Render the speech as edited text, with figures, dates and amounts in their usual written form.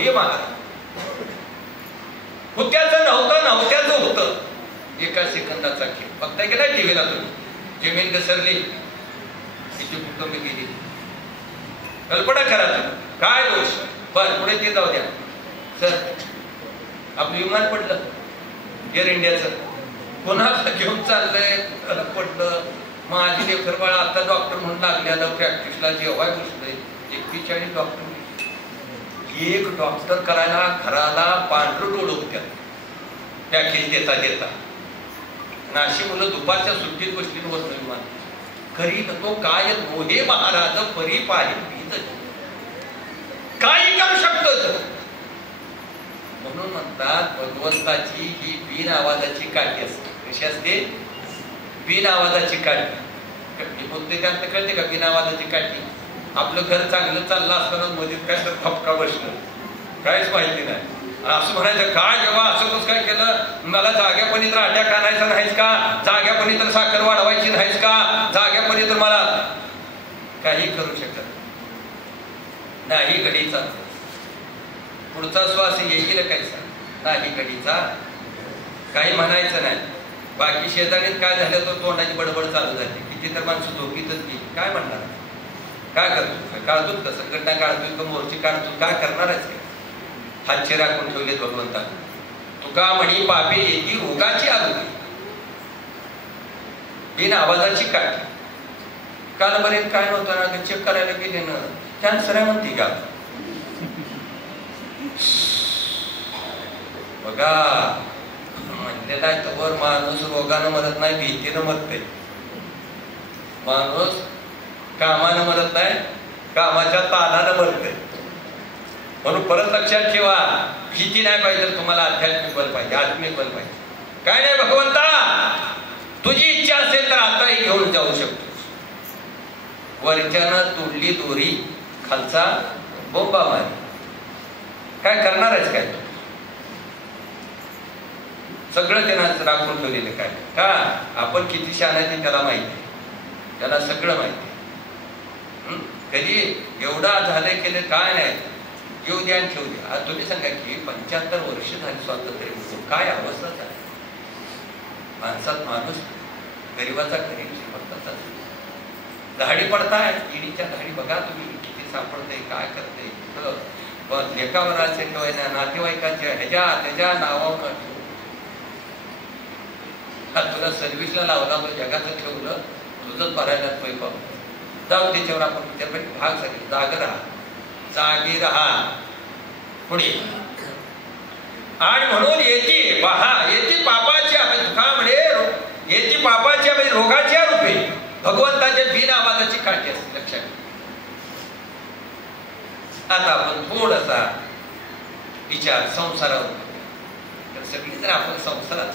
मोठे महाराज. होत्याचं नव्हतं, नव्हत्याचं होतं. एका सेकंदाचा खेळ. बघताय की नाही टीव्हीला तुम्ही? जमीन घसरली, तिची कुटुंब गेली. कल्पना करा तुम्ही, काय दोष. बर पुढे ते जाऊ द्या. सर आपलं विमान पडलं एअर इंडियाचं, कोणाला घेऊन चाललंय, कुणाला पडलं. माझी लेकर बाळ आता डॉक्टर म्हणून लागलेलं प्रॅक्टिसला जेव्हा बसलंय. 41 डॉक्टर, एक डॉक्टर करायला घराला पांढरं डोळं होत्या पॅकेज देता देता. अशी मुलं दुपारच्या सुट्टीत बसली होत नाही विमान. खरी तो काय मोहे महाराज परी पाहिजे काही करू शकतो. म्हणून म्हणतात भगवंताची ही बिन आवाजाची काठी असते. कशी असते? बिन आवाजाची काठी. बोलते त्यांना कळते का बिन आवाजाची काठी? आपलं घर चांगलं चाललं असताना मध्ये काय तर फपका बसलं, काहीच माहिती नाही. असं म्हणायचं काय जेव्हा असं कसं काय केलं, मला जाग्यापणी तर अटॅक आणायचा नाहीच का, जाग्यापणी तर साखर वाढवायची नाहीच का, जाग्यापणी तर मला काही करू शकत नाही. घडीचा पुढचा श्वास येईल कायचा नाही, घडीचा काही म्हणायचं नाही. बाकी शेजारीत काय झालं तर तोंडाची बडबड चालू झाली. किती तर माणसं झोपीतच गेली. काय म्हणणार, काय करतो, काढतो का संघटना, काढतोय का मोर्चे काढतो, काय करणारच काय? हातचे राखून ठेवलेत भगवंता. तुका म्हणी पापे येती रोगाची आरोग्य, बिन आवाजाची काठी. कालपर्यंत काय नव्हतं ना, चेक करायला गेले ना, कॅन्सर आहे म्हणते का बघा. म्हणलेला आहे तर माणूस रोगानं मरत नाही, भीतीनं मरते. माणूस कामानं मरत नाही, कामाच्या ताणानं मरते. म्हणून परत लक्षात ठेवा, भीती नाही पाहिजे तुम्हाला, आध्यात्मिक बल पाहिजे, आत्मिक बल पाहिजे. काय नाही भगवंता, तुझी इच्छा असेल तर आताही घेऊन जाऊ शकतो. वरच्यानं तोडली दोरी, खालचा बोंबा मारी. काय करणारच काय? सगळं त्यांना राखून ठेवलेलं काय का? आपण किती शहाणा आहे त्याला माहिती, त्याला सगळं माहिती. कधी एवढा झालंय केलं काय नाही, येऊ द्या आणि ठेवू द्या. आज तुम्ही सांगा की 75 वर्ष झाली स्वातंत्र्य मिळून, काय अवस्था झाली माणसात. माणूस गरीबाचा गरीब, श्रीमंताचा धाडी पडताय. ईडीच्या धाडी बघा तुम्ही किती सापडते, काय करते. लेखावराचे ठेवायला, नातेवाईकाच्या ह्याच्या त्याच्या नावावर तुला सर्व्हिसला लावला, जगाचं ठेवलं, तुझंच भरायला पैसा जाऊ. त्याच्यावर आपण त्यापैकी भाग झाले. जाग राहा, जागी राहा. पुढे आणि म्हणून येते पहा, येते पापाच्या का म्हणे, येते पापाच्या म्हणजे रोगाच्या रूपे भगवंताच्या बिन आवाजाची काठी असते. लक्षात. आता आपण थोडासा विचार संसारावर, तर सगळी जर आपण संसारात